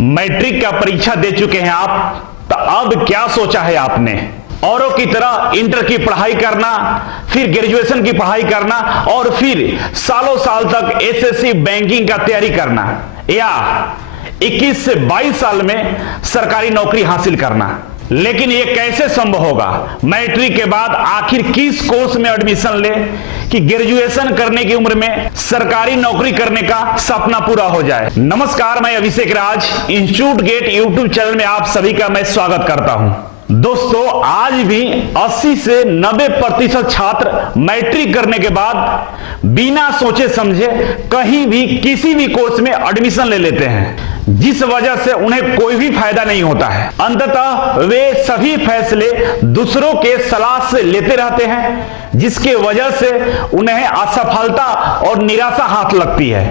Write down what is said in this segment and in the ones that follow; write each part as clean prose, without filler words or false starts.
Matric का परीक्षा दे चुके हैं आप, तो अब क्या सोचा है आपने? औरों की तरह इंटर की पढ़ाई करना, फिर ग्रेजुएशन की पढ़ाई करना और फिर सालों साल तक एसएससी बैंकिंग का तैयारी करना, या 21 से 22 साल में सरकारी नौकरी हासिल करना। लेकिन ये कैसे संभव होगा? मैट्रिक के बाद आखिर किस कोर्स में एडमिशन ले कि ग्रेजुएशन करने की उम्र में सरकारी नौकरी करने का सपना पूरा हो जाए। नमस्कार, मैं अभिषेक राज, इंस्टीट्यूट गेट यूट्यूब चैनल में आप सभी का मैं स्वागत करता हूं। दोस्तों, आज भी 80 से 90% छात्र मैट्रिक करने के बाद बिना सोचे समझे कहीं भी किसी भी कोर्स में एडमिशन ले लेते हैं, जिस वजह से उन्हें कोई भी फायदा नहीं होता है। अंततः वे सभी फैसले दूसरों के सलाह से लेते रहते हैं, जिसके वजह से उन्हें असफलता और निराशा हाथ लगती है।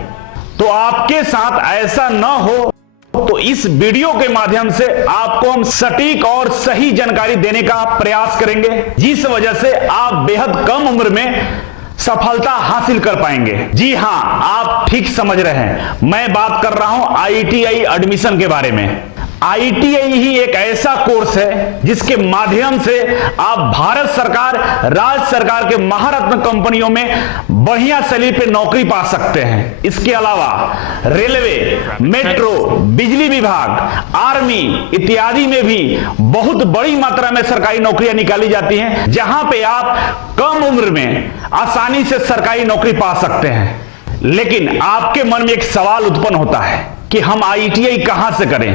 तो आपके साथ ऐसा न हो तो इस वीडियो के माध्यम से आपको हम सटीक और सही जानकारी देने का प्रयास करेंगे, जिस वजह से आप बेहद कम उम्र में सफलता हासिल कर पाएंगे। जी हां, आप ठीक समझ रहे हैं, मैं बात कर रहा हूं आईटीआई एडमिशन के बारे में। आईटीआई ही एक ऐसा कोर्स है जिसके माध्यम से आप भारत सरकार, राज्य सरकार के महारत्न कंपनियों में बढ़िया सैलरी पे नौकरी पा सकते हैं। इसके अलावा रेलवे, मेट्रो, बिजली विभाग, आर्मी इत्यादि में भी बहुत बड़ी मात्रा में सरकारी नौकरियां निकाली जाती हैं, जहां पे आप कम उम्र में आसानी से सरकारी नौकरी पा सकते हैं। लेकिन आपके मन में एक सवाल उत्पन्न होता है कि हम आईटीआई कहां से करें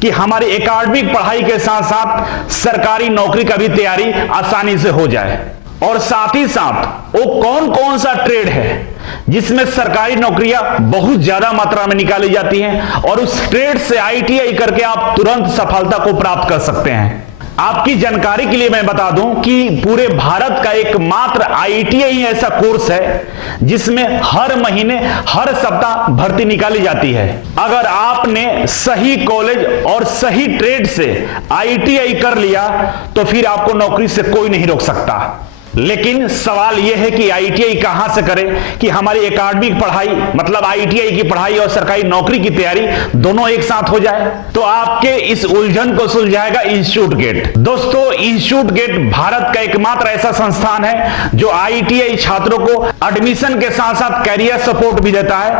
कि हमारी एकेडमिक पढ़ाई के साथ साथ सरकारी नौकरी का भी तैयारी आसानी से हो जाए, और साथ ही साथ वो कौन कौन सा ट्रेड है जिसमें सरकारी नौकरियां बहुत ज्यादा मात्रा में निकाली जाती हैं और उस ट्रेड से आईटीआई करके आप तुरंत सफलता को प्राप्त कर सकते हैं। आपकी जानकारी के लिए मैं बता दूं कि पूरे भारत का एकमात्र आईटीआई ऐसा कोर्स है जिसमें हर महीने, हर सप्ताह भर्ती निकाली जाती है। अगर आपने सही कॉलेज और सही ट्रेड से आईटीआई कर लिया तो फिर आपको नौकरी से कोई नहीं रोक सकता। लेकिन सवाल यह है कि आईटीआई कहां से करें कि हमारी एकेडमिक पढ़ाई मतलब आईटीआई की पढ़ाई और सरकारी नौकरी की तैयारी दोनों एक साथ हो जाए। तो आपके इस उलझन को सुलझाएगा इंस्टीट्यूट गेट। दोस्तों, इंस्टीट्यूट गेट भारत का एकमात्र ऐसा संस्थान है जो आईटीआई छात्रों को एडमिशन के साथ साथ कैरियर सपोर्ट भी देता है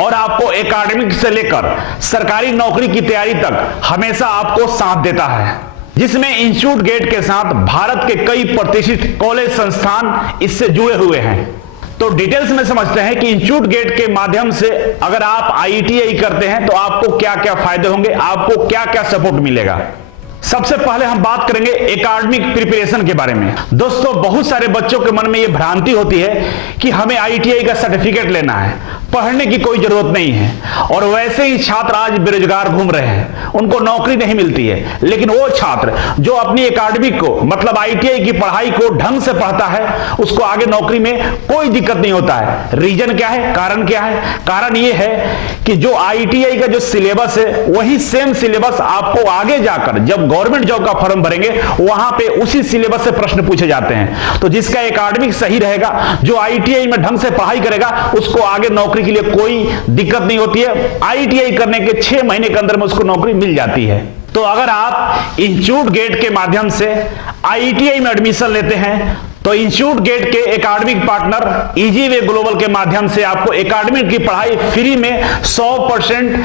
और आपको एकेडमिक से लेकर सरकारी नौकरी की तैयारी तक हमेशा आपको साथ देता है, जिसमें इंस्टीट्यूट गेट के साथ भारत के कई प्रतिष्ठित कॉलेज संस्थान इससे जुड़े हुए हैं। तो डिटेल्स में समझते हैं कि इंस्टीट्यूट गेट के माध्यम से अगर आप आईटीआई करते हैं तो आपको क्या क्या फायदे होंगे, आपको क्या क्या सपोर्ट मिलेगा। सबसे पहले हम बात करेंगे एकेडमिक प्रिपरेशन के बारे में। दोस्तों, बहुत सारे बच्चों के मन में यह भ्रांति होती है कि हमें आईटीआई का सर्टिफिकेट लेना है, पढ़ने की कोई जरूरत नहीं है, और वैसे ही छात्र आज बेरोजगार घूम रहे हैं, उनको नौकरी नहीं मिलती है। लेकिन वो छात्र जो अपनी एकेडमिक को मतलब आईटीआई की पढ़ाई को ढंग से पढ़ता है, उसको आगे नौकरी में कोई दिक्कत नहीं होता है। रीजन क्या है, कारण क्या है? कारण ये है कि जो आईटीआई का जो सिलेबस है वही सेम सिलेबस आपको आगे जाकर जब गवर्नमेंट जॉब का फॉर्म भरेंगे वहां पे उसी सिलेबस से प्रश्न पूछे जाते हैं। तो जिसका एकेडमिक सही रहेगा, जो आईटीआई में ढंग से पढ़ाई करेगा, उसको आगे नौकरी के लिए कोई दिक्कत नहीं होती है। आईटीआई करने के 6 महीने के अंदर में उसको नौकरी मिल जाती है। तो अगर आप इंस्टीट्यूट गेट के माध्यम से आईटीआई में एडमिशन लेते हैं तो इंस्टीट्यूट गेट के एकेडमिक पार्टनर इजीवे ग्लोबल के माध्यम से आपको एकेडमिक की पढ़ाई फ्री में 100%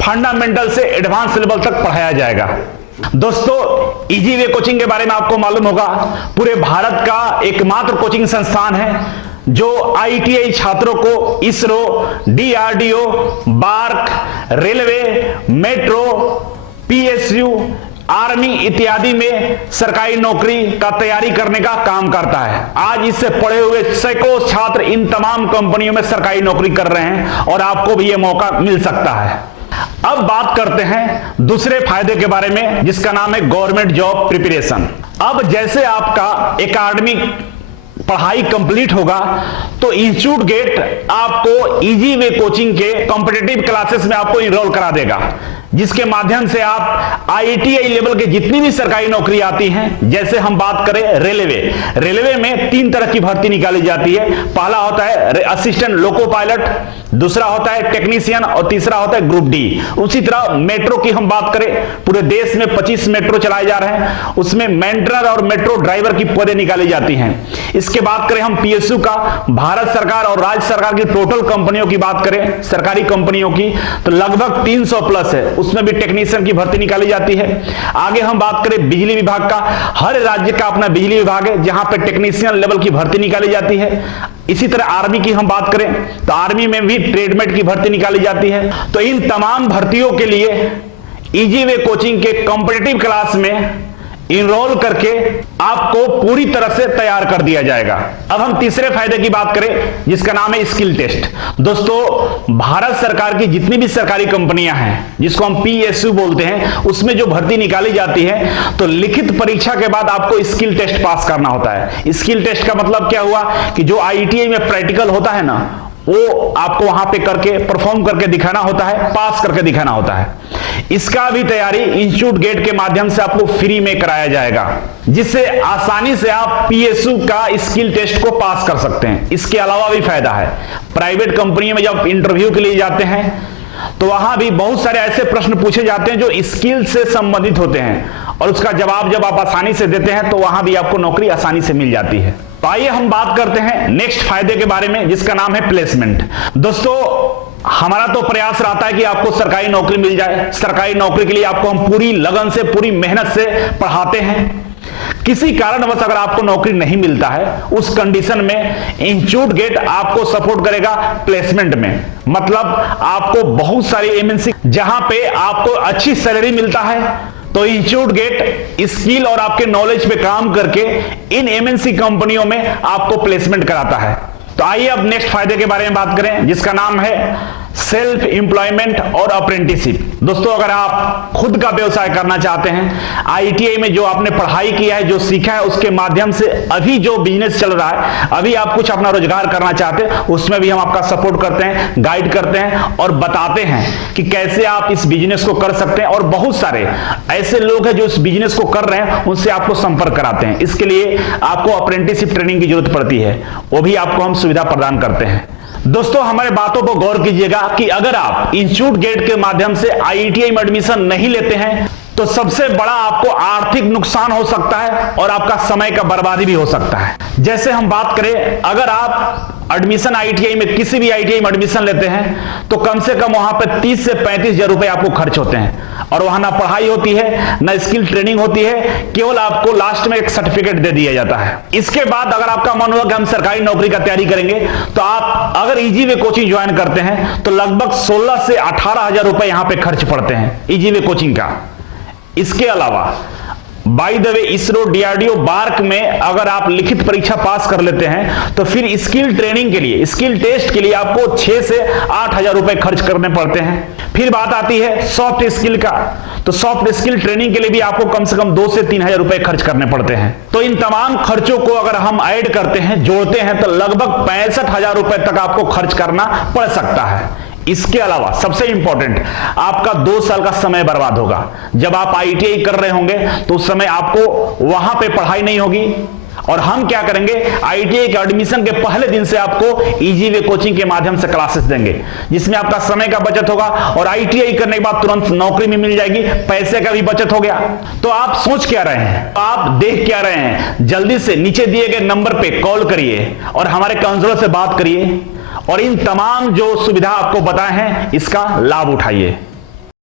फंडामेंटल से एडवांस लेवल तक पढ़ाया जाएगा। दोस्तों, इजीवे कोचिंग के बारे में आपको मालूम होगा, पूरे भारत का एकमात्र कोचिंग संस्थान है जो आईटीआई छात्रों को ISRO, DRDO, BARC, railway, metro, PSU, army इत्यादि में सरकारी नौकरी का तैयारी करने का काम करता है। आज इससे पढ़े हुए सैकड़ों छात्र इन तमाम कंपनियों में सरकारी नौकरी कर रहे हैं और आपको भी यह मौका मिल सकता है। अब बात करते हैं दूसरे फायदे के बारे में, जिसका नाम है गवर्नमेंट जॉब प्रिपरेशन। अब जैसे आपका एकेडमिक पढ़ाई कंप्लीट होगा तो इंस्टीट्यूट गेट आपको इजी वे कोचिंग के कॉम्पिटिटिव क्लासेस में आपको इनरोल करा देगा, जिसके माध्यम से आप IITI लेवल के जितनी भी सरकारी नौकरी आती हैं, जैसे हम बात करें रेलवे में 3 तरह की भर्ती निकाली जाती है। पहला होता है असिस्टेंट लोको पायलट, दूसरा होता है टेक्नीशियन और तीसरा होता है ग्रुप डी। उसी तरह मेट्रो की हम बात करें, पूरे देश में 25 मेट्रो चलाए जा रहे हैं, उसमें मेंटेनर और मेट्रो ड्राइवर की पदें निकाली जाती हैं। इसके बात करें हम PSU का, भारत सरकार और राज्य सरकार की टोटल कंपनियों की बात करें, सरकारी कंपनियों की, तो लगभग 300 प्लस है, उसमें भी टेक्नीशियन की भर्ती निकाली जाती है। आगे हम बात करें बिजली विभाग का, हर राज्य का अपना बिजली विभाग है जहां पे टेक्नीशियन लेवल की भर्ती निकाली जाती है। इसी तरह आर्मी की हम बात करें तो आर्मी में भी ट्रेडमेट की भर्ती निकाली जाती है। तो इन तमाम भर्तियों के लिए इजी वे कोचिंग के कॉम्पिटिटिव क्लास में इनरोल करके आपको पूरी तरह से तैयार कर दिया जाएगा। अब हम तीसरे फायदे की बात करें, जिसका नाम है स्किल टेस्ट। दोस्तों, भारत सरकार की जितनी भी सरकारी कंपनियां हैं, जिसको हम PSU बोलते हैं, उसमें जो भर्ती निकाली जाती है, तो लिखित परीक्षा के बाद आपको स्किल टेस्ट पास करना होता है। स्किल टेस्ट का मतलब क्या हुआ कि जो IITI में प्रैक्टिकल होता है ना, वो आपको वहां पे करके परफॉर्म करके दिखाना होता है, पास करके दिखाना होता है। इसका भी तैयारी इंस्टीट्यूट गेट के माध्यम से आपको फ्री में कराया जाएगा, जिससे आसानी से आप PSU का स्किल टेस्ट को पास कर सकते हैं। इसके अलावा भी फायदा है, प्राइवेट कंपनी में जब इंटरव्यू के लिए जाते हैं तो वहां भी बहुत सारे ऐसे प्रश्न पूछे जाते हैं जो स्किल से संबंधित होते हैं, और उसका जवाब जब आप आसानी से देते हैं तो वहां भी आपको नौकरी आसानी से मिल जाती है। तो आइए हम बात करते हैं नेक्स्ट फायदे के बारे में, जिसका नाम है प्लेसमेंट। दोस्तों, हमारा तो प्रयास रहता है कि आपको सरकारी नौकरी मिल जाए। सरकारी नौकरी के लिए आपको हम पूरी लगन से, पूरी मेहनत से पढ़ाते हैं। किसी कारणवश अगर आपको नौकरी नहीं मिलता है, उस कंडीशन में इंस्टीट्यूट गेट आपको सपोर्ट करेगा प्लेसमेंट में। मतलब आपको बहुत सारी MNC जहां पे आपको अच्छी सैलरी मिलता है, तो इंस्टीट्यूट गेट स्किल और आपके नॉलेज पे काम करके इन MNC कंपनियों में आपको प्लेसमेंट कराता है। तो आइए अब नेक्स्ट फायदे के बारे में बात करें, जिसका नाम है सेल्फ एम्प्लॉयमेंट और अप्रेंटिसशिप। दोस्तों, अगर आप खुद का व्यवसाय करना चाहते हैं, IITI में जो आपने पढ़ाई किया है, जो सीखा है, उसके माध्यम से अभी जो बिजनेस चल रहा है, अभी आप कुछ अपना रोजगार करना चाहते हैं, उसमें भी हम आपका सपोर्ट करते हैं, गाइड करते हैं और बताते हैं कि कैसे आप इस बिजनेस को कर सकते हैं। और बहुत सारे ऐसे लोग हैं जो इस बिजनेस को कर रहे हैं, उनसे आपको संपर्क कराते हैं। इसके लिए आपको अप्रेंटिसशिप ट्रेनिंग की जरूरत पड़ती है, वो भी आपको हम सुविधा प्रदान करते हैं। दोस्तों, हमारे बातों को गौर कीजिएगा कि अगर आप इंस्टीट्यूट गेट के माध्यम से IITI में एडमिशन नहीं लेते हैं, तो सबसे बड़ा आपको आर्थिक नुकसान हो सकता है और आपका समय का बर्बादी भी हो सकता है। जैसे हम बात करें, अगर आप एडमिशन IITI में, किसी भी IITI में एडमिशन लेते हैं, तो कम से कम वहां पे 30 से 35 हजार रुपए आपको खर्च होते हैं, और वहां ना पढ़ाई होती है, ना स्किल ट्रेनिंग होती है, केवल आपको लास्ट में एक सर्टिफिकेट दे दिया जाता है। इसके बाद अगर आपका मन हुआ कि हम सरकारी नौकरी का तैयारी करेंगे, तो आप अगर इजी वे कोचिंग ज्वाइन करते हैं तो लगभग 16 से 18 हजार रुपए यहां पे खर्च पड़ते हैं इजी वे कोचिंग का। इसके अलावा by the way, ISRO, DRDO, BARC में अगर आप लिखित परीक्षा पास कर लेते हैं, तो फिर स्किल ट्रेनिंग के लिए, स्किल टेस्ट के लिए आपको 6 से 8 हजार रुपए खर्च करने पड़ते हैं। फिर बात आती है सॉफ्ट स्किल का, तो सॉफ्ट स्किल ट्रेनिंग के लिए भी आपको कम से कम 2 से 3 हजार रुपए खर्च करने पड़ते हैं। तो इन तमाम खर्चों को अगर हम ऐड करते हैं, जोड़ते हैं, तो लगभग 65 हजार रुपए तक आपको खर्च करना पड़ सकता है। इसके अलावा सबसे इंपॉर्टेंट, आपका 2 साल का समय बर्बाद होगा। जब आप IITI कर रहे होंगे तो उस समय आपको वहां पे पढ़ाई नहीं होगी, और हम क्या करेंगे, IITI के एडमिशन के पहले दिन से आपको इजी वे कोचिंग के माध्यम से क्लासेस देंगे, जिसमें आपका समय का बचत होगा, और IITI करने के बाद तुरंत नौकरी में मिल जाएगी, पैसे का भी बचत हो गया। तो आप सोच क्या रहे हैं, आप देख क्या रहे हैं? जल्दी से नीचे दिए गए नंबर पे कॉल करिए और हमारे काउंसलर से बात करिए, और इन तमाम जो सुविधा आपको बताए हैं, इसका लाभ उठाइए।